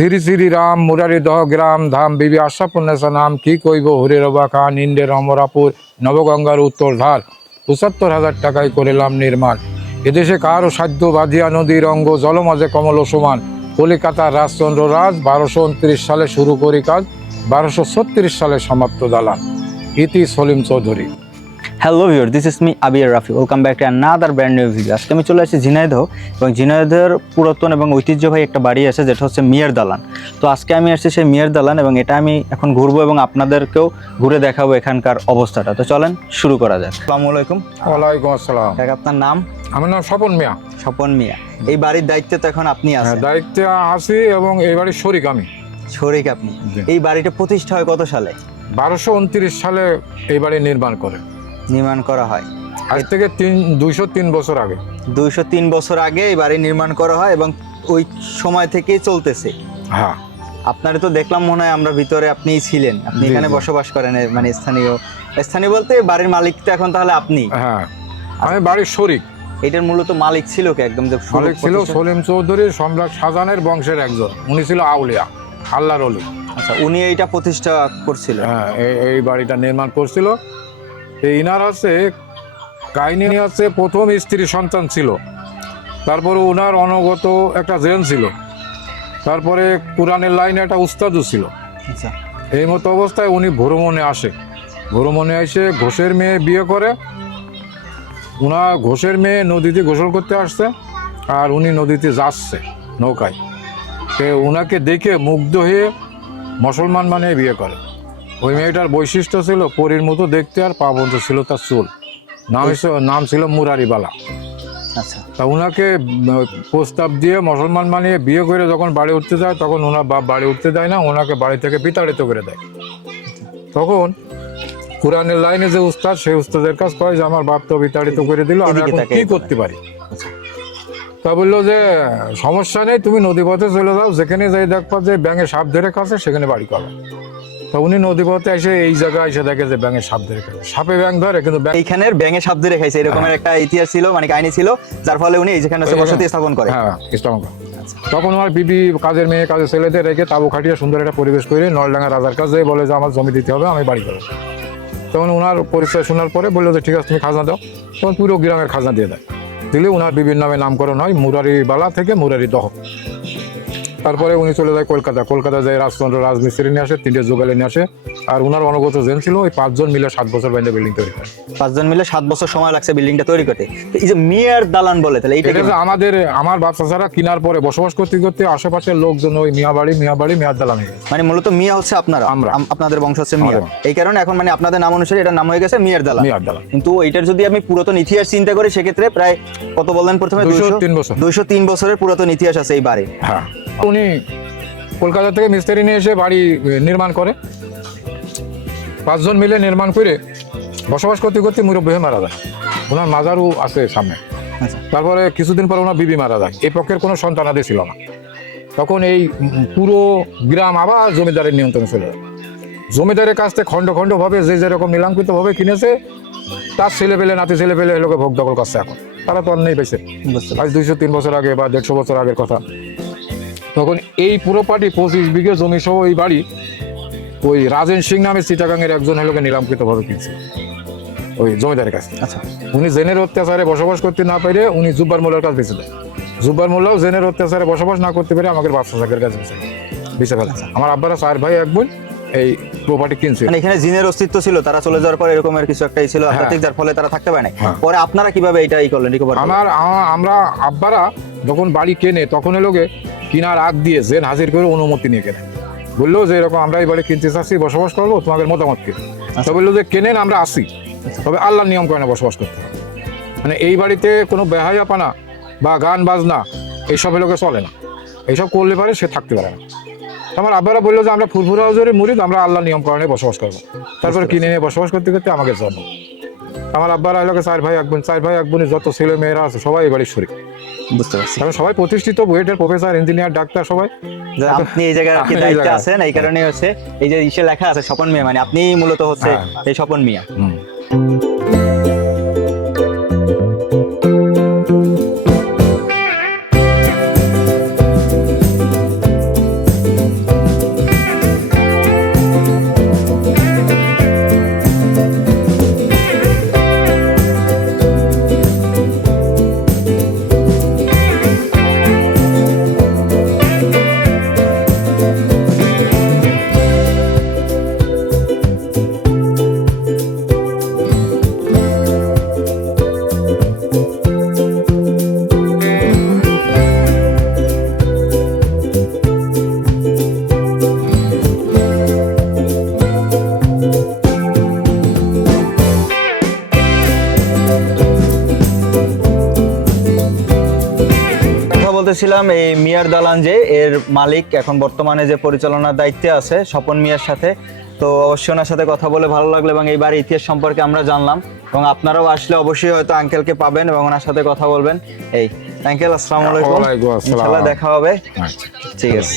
শ্রী শ্রী রাম মুরারি দহ গ্রাম ধাম বিবি আশাপুন্নেসা নাম কি কইব হরে রবা খান ইন্ডের অমরাপুর নবগঙ্গার উত্তর ধার ৭৫,০০০ টাকায় করিলাম নির্মাণ। এদেশে কারো সাধ্য বাঁধিয়া নদীর অঙ্গ জলমাঝে কমল সমান। কলিকাতার রাজচন্দ্র রাজ ১২২৯ সালে শুরু করি কাজ, ১২৩৬ সালে সমাপ্ত দালান। ইতি Salim Chowdhury. Hello viewer, this is me Abir Rafi. Welcome back to another brand new video. আজকে আমি চলে আসছি ঝিনাইদহ, এবং ঝিনাইদহের পুরাতন এবং ঐতিহ্যবাহী একটা বাড়ি আছে যেটা হচ্ছে মিয়ার দালান। তো আজকে আমি আসছি সেই মিয়ার দালান, এবং এটা আমি এখন ঘুরবো এবং আপনাদেরকেও ঘুরে দেখাবো এখানকার অবস্থাটা। তো চলেন শুরু করা যাক। আসসালামু আলাইকুম। ওয়ালাইকুম আসসালাম। কাকা, আপনার নাম? আমার নাম স্বপন মিয়া। স্বপন মিয়া। এই বাড়ির দায়িত্বে তো এখন আপনি আছেন? দায়িত্বে আছি এবং এই বাড়ির শরিক আমি। শরিক আপনি? এই বাড়িটা প্রতিষ্ঠা হয় কত সালে? ১২২৯ সালে এই বাড়ি নির্মাণ করা হয়। আজ থেকে ২০৩ বছর আগে। ২০৩ বছর আগে এই বাড়ি নির্মাণ করা হয় এবং ওই সময় থেকেই চলতেছে। হ্যাঁ, আপনারা তো দেখলাম মনে হয় আমরা ভিতরে আপনিই ছিলেন, আপনি এখানে বসবাস করেন, মানে স্থানীয় বলতে বাড়ির মালিক তো এখন তাহলে আপনি? হ্যাঁ, আমি বাড়ির শরিক। এটার মূলত মালিক ছিল কে? একদম মালিক ছিল সলিম চৌধুরী, সম্রাট শাহজাহানের বংশের একজন। উনি ছিল আউলিয়া, আল্লাহর ওলি। আচ্ছা, উনি এইটা প্রতিষ্ঠা করছিল? হ্যাঁ, এই বাড়িটা নির্মাণ করছিল। ইনার আছে কাহিনী আছে, প্রথম স্ত্রী সন্তান ছিল, তারপরে ওনার অনগত একটা জেন ছিল, তারপরে কোরআনের লাইনে একটা উস্তাদও ছিল। আচ্ছা, এই মতো অবস্থায় উনি ভ্রমণে আসে। ভ্রমণে এসে ঘোষের মেয়ে বিয়ে করে। ওনার ঘোষের মেয়ে নদীতে গোসল করতে আসছে, আর উনি নদীতে যাচ্ছে নৌকায়। ওনাকে দেখে মুগ্ধ হয়ে মুসলমান মানে বিয়ে করে। ওই মেয়েটার বৈশিষ্ট্য ছিল পরীর মতো দেখতে, আর পা পর্যন্ত ছিল তার চুল। নাম ছিল মুরারি বালা। আচ্ছা, তা ওনাকে প্রস্তাব দিয়ে মুসলমান মানিয়ে বিয়ে করে যখন বাড়ি উঠতে যায়, তখন ওনার বাপ বাড়ি উঠতে দেয় না, ওনাকে বাড়ি থেকে বিতাড়িত করে দেয়। তখন কোরআনের লাইনে যে উস্তাদ, সেই উস্তাদের কাছে কয় যে আমার বাপ তো বিতাড়িত করে দিল, আমি এখন কি করতে পারি? তা বললো যে সমস্যা নেই, তুমি নদীপথে চলে যাও, যেখানে যাই দেখবা যে ব্যাঙে সাপ ধরে খাচ্ছে, সেখানে বাড়ি করো। তা উনি নদীপথে এসে এই জায়গায় এসে দেখে যে ব্যাঙে সাপ ধরে খাচ্ছে। সাপে ব্যাঙ ধরে, কিন্তু এইখানের ব্যাঙে সাপ ধরে খাইছে, এরকমের একটা ইতিহাস ছিল, মানে কাহিনী ছিল, যার ফলে উনি যেখানে বসতি স্থাপন করে। হ্যাঁ, স্থাপন করে। তখন আমার বিবি কাজের মেয়ে, কাজের ছেলেদের রেখে তাবু খাটিয়ে সুন্দর একটা পরিবেশ করে নলডাঙ্গা রাজার কাছে বলে যে আমার জমি দিতে হবে, আমি বাড়ি করবো। তখন ওনার পরিচয় শোনার পরে বললো যে ঠিক আছে, তুমি খাজনা দাও। তখন পুরো গ্রামের খাজনা দিয়ে দেয়। দিলে ওনার বিবির নামে নামকরণ হয় মুরারি বালা থেকে মুরারি দহ। তারপরে উনি চলে যায় কলকাতা যায় রাজচন্দ্র রাজমিস্ত্রি নিয়ে আসে, 3টে যোগালে নিয়ে আসে। আর ওনার অনগত জেন ছিল, ওই 5 জন মিলে 7 বছর বাইরে বিল্ডিং তৈরি করে। 5 জন মিলে 7 বছর সময় লাগছে বিল্ডিংটা তৈরি করতে। এই যে মিয়ার দালান বলে, তাহলে এটা আমার বাপ চাচারা কিনার পরে বসবাস করতে করতে আশেপাশের লোকজন ওই মিয়ার দালান হয়ে গেছে। মানে মূলত মিয়া হচ্ছে আপনারা, আপনাদের বংশ হচ্ছে মিয়া, এই কারণে এখন মানে আপনাদের নাম অনুসারে এটার নাম হয়ে গেছে মিয়ার দালান। কিন্তু এটার যদি আমি পুরাতন ইতিহাস চিন্তা করি, সেক্ষেত্রে প্রায় কত বললেন প্রথমে? 203 বছরের পুরাতন ইতিহাস আছে এই বাড়ির। হ্যাঁ, উনি কলকাতা থেকে মিস্ত্রি নিয়ে এসে বাড়ি নির্মাণ করে। 5 জন মিলে নির্মাণ করে বসবাস করতে করতে মুরব্বী হয়ে মারা যায়। ওনার মাজারও আছে সামনে। তারপরে কিছুদিন পর ওনার বিবি মারা যায়। এই পক্ষের কোনো সন্তানাদি ছিল না। তখন এই পুরো গ্রাম আবার জমিদারের নিয়ন্ত্রণে চলে যায়। জমিদারের কাছ থেকে খণ্ড খণ্ডভাবে যে যেরকম নিলামকৃতভাবে কিনেছে, তার ছেলেপেলে নাতি ছেলেপেলে এলোকে ভোগ দখল করছে। এখন তারা তো আর নেই বেঁচে। আজ 203 বছর আগে বা 150 বছর আগের কথা। তখন এই পুরো পার্টি 25 বিঘে জমি সহ এই বাড়ি ওই রাজেন সিং নামে চিটাগাংয়ের একজন হলোকে নিলামকৃতভাবে কিনছে ওই জমিদারের কাছে। আচ্ছা, উনি জেনের অত্যাচারে বসবাস করতে না পেরে উনি জুব্বার মোল্লার কাছে বেঁচে দেয়। জুব্বার মোল্লাও জেনের অত্যাচারে বসবাস না করতে পেরে আমাদের বাদশা সাহেবের কাছে বেঁচে ফেলে। আমার আব্বারা 4 ভাই 1 বোন এই প্রপার্টি কিনছে। মানে এখানে জিনের অস্তিত্ব ছিল, তারা চলে যাওয়ার পর এরকমের কিছু একটা ছিল আধ্যাত্মিক, যার ফলে তারা থাকতে পারে না। পরে আপনারা কিভাবে এটা করলেন? আমরা আব্বারা যখন বাড়ি কেনে, তখন এলোকে কিনার আগ দিয়ে জেন হাজির করে অনুমতি নিয়ে কেনে। বললো যে এরকম আমরা এই বাড়ি কিনতে চাচ্ছি, বসবাস করবো, তোমাদের মতামত কি? তো বললো যে কেনেন, আমরা আসি, তবে আল্লাহর নিয়ম করে না বসবাস করতে। মানে এই বাড়িতে কোনো বেহায়াপানা বা গান বাজনা এইসব এলোকে চলে না। এইসব করলে পারে সে থাকতে পারে না। আমার আব্বারা বললো যে আমরা ফুরফুরা হুজুরের মুরিদ, আমরা আল্লাহর নিয়ম করে বসবাস করবো। তারপরে কিনে নিয়ে বসবাস করতে করতে আমাকে জন্ম। আমার আব্বারা এলাকায় 4 ভাই 1 বোন, যত ছেলে মেয়েরা আছে সবাই এই বাড়ির শরীর। বুঝতে পারছি, সবাই প্রতিষ্ঠিত, বুয়েটের প্রফেসর, ইঞ্জিনিয়ার, ডাক্তার সবাই। আপনি এই জায়গায় দায়িত্বে আছেন, এই কারণে হচ্ছে এই যে ইসে লেখা আছে স্বপন মিয়া, মানে আপনি মূলত হচ্ছে এই স্বপন মিয়া। বলতেছিলাম এই মিয়ার দালান যে এর মালিক এখন বর্তমানে যে পরিচালনার দায়িত্বে আছে স্বপন মিয়ার সাথে। তো অবশ্যই ওনার সাথে কথা বলে ভালো লাগলো এবং এই বাড়ির ইতিহাস সম্পর্কে আমরা জানলাম, এবং আপনারাও আসলে অবশ্যই হয়তো আঙ্কেলকে পাবেন এবং ওনার সাথে কথা বলবেন। এই আঙ্কেল, আসসালামু আলাইকুম, ওয়ালাইকুম আসসালাম। ইনশাআল্লাহ দেখা হবে। আচ্ছা। ঠিক আছে।